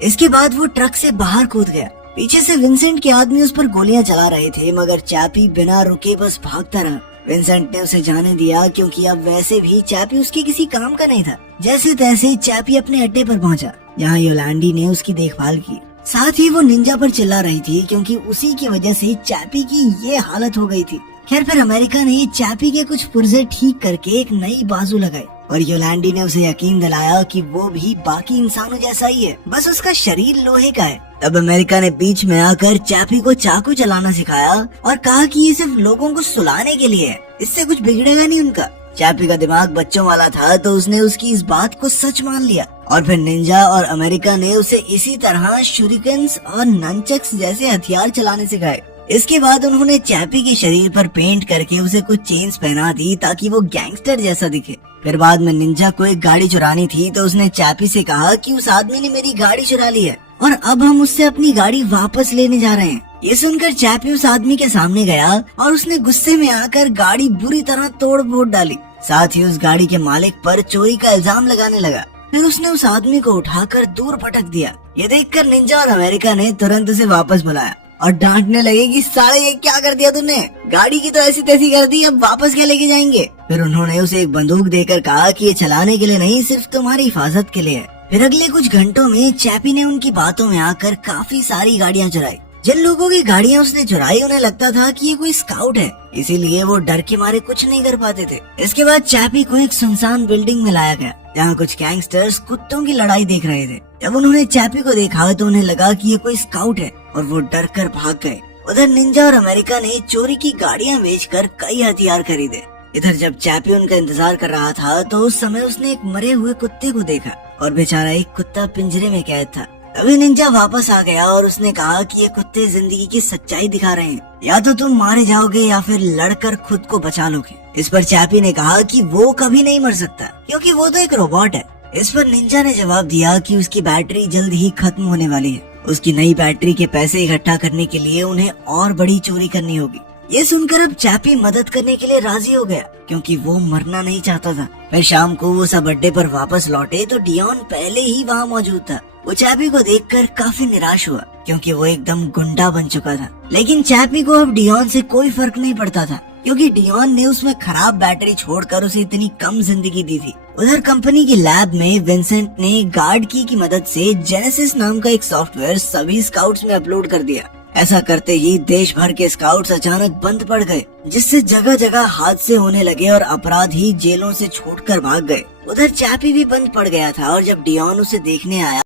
इसके बाद वो ट्रक से बाहर कूद गया। पीछे से विंसेंट के आदमी उस पर गोलियां चला रहे थे, मगर चैपी बिना रुके बस भागता रहा। विंसेंट ने उसे जाने दिया क्योंकि अब वैसे भी चैपी उसके किसी काम का नहीं था। जैसे तैसे चैपी अपने अड्डे पर पहुंचा, यहाँ योलांडी ने उसकी देखभाल की। साथ ही वो निंजा पर चिल्ला रही थी क्योंकि उसी की वजह से चैपी की ये हालत हो गई थी। खैर फिर अमेरिका ने चैपी के कुछ पुर्जे ठीक करके एक नई बाजू लगाई और योलांडी ने उसे यकीन दिलाया कि वो भी बाकी इंसानों जैसा ही है, बस उसका शरीर लोहे का है। तब अमेरिका ने बीच में आकर चैपी को चाकू चलाना सिखाया और कहा कि ये सिर्फ लोगों को सुलाने के लिए है, इससे कुछ बिगड़ेगा नहीं उनका। चैपी का दिमाग बच्चों वाला था तो उसने उसकी इस बात को सच मान लिया और फिर निंजा और अमेरिका ने उसे इसी तरह शुरिकन्स और ननचक्स जैसे हथियार चलाने सिखाए। इसके बाद उन्होंने चैपी के शरीर पर पेंट करके उसे कुछ चेन्स पहना दी ताकि वो गैंगस्टर जैसा दिखे। फिर बाद में निंजा को एक गाड़ी चुरानी थी तो उसने चैपी से कहा कि उस आदमी ने मेरी गाड़ी चुरा ली है और अब हम उससे अपनी गाड़ी वापस लेने जा रहे हैं। ये सुनकर चैपी उस आदमी के सामने गया और उसने गुस्से में आकर गाड़ी बुरी तरह तोड़ फोड़ डाली। साथ ही उस गाड़ी के मालिक पर चोरी का इल्जाम लगाने लगा। फिर उसने उस आदमी को उठाकर दूर पटक दिया। ये देखकर निंजा और अमेरिका ने तुरंत उसे वापस बुलाया और डांटने लगे कि साले ये क्या कर दिया तूने, गाड़ी की तो ऐसी तैसी कर दी, अब वापस क्या लेके जाएंगे। फिर उन्होंने उसे एक बंदूक देकर कहा कि ये चलाने के लिए नहीं, सिर्फ तुम्हारी हिफाजत के लिए है। फिर अगले कुछ घंटों में चैपी ने उनकी बातों में आकर काफी सारी गाड़ियां चुराई। जिन लोगों की गाड़ियां उसने चुराई उन्हें लगता था कि ये कोई स्काउट है, इसीलिए वो डर के मारे कुछ नहीं कर पाते थे। इसके बाद चैपी को एक सुनसान बिल्डिंग में लाया गया जहाँ कुछ गैंगस्टर्स कुत्तों की लड़ाई देख रहे थे। जब उन्होंने चैपी को देखा तो उन्हें लगा कि ये कोई स्काउट है और वो डर कर भाग गए। उधर निंजा और अमेरिका ने चोरी की गाड़ियां बेचकर कई हथियार खरीदे। इधर जब चैपी उनका इंतजार कर रहा था तो उस समय उसने एक मरे हुए कुत्ते को देखा और बेचारा एक कुत्ता पिंजरे में कैद था। तभी निंजा वापस आ गया और उसने कहा कि ये कुत्ते जिंदगी की सच्चाई दिखा रहे हैं, या तो तुम मारे जाओगे या फिर लड़कर खुद को बचा लोगे। इस पर चैपी ने कहा कि वो कभी नहीं मर सकता क्योंकि वो तो एक रोबोट है। इस पर निंजा ने जवाब दिया कि उसकी बैटरी जल्द ही खत्म होने वाली है, उसकी नई बैटरी के पैसे इकट्ठा करने के लिए उन्हें और बड़ी चोरी करनी होगी। ये सुनकर अब चैपी मदद करने के लिए राजी हो गया क्योंकि वो मरना नहीं चाहता था। फिर शाम को वो सब अड्डे पर वापस लौटे तो डियोन पहले ही वहाँ मौजूद था। वो चैपी को देखकर काफी निराश हुआ क्योंकि वो एकदम गुंडा बन चुका था। लेकिन चैपी को अब डियोन से कोई फर्क नहीं पड़ता था क्योंकि डियोन ने उसमें खराब बैटरी छोड़कर उसे इतनी कम जिंदगी दी थी। उधर कंपनी की लैब में विंसेंट ने गार्ड की मदद से जेनेसिस नाम का एक सॉफ्टवेयर सभी स्काउट्स में अपलोड कर दिया। ऐसा करते ही देश भर के स्काउट्स अचानक बंद पड़ गए, जिससे जगह जगह हादसे होने लगे और अपराधी जेलों से छूटकर भाग गए। उधर चैपी भी बंद पड़ गया था और जब डियोन उसे देखने आया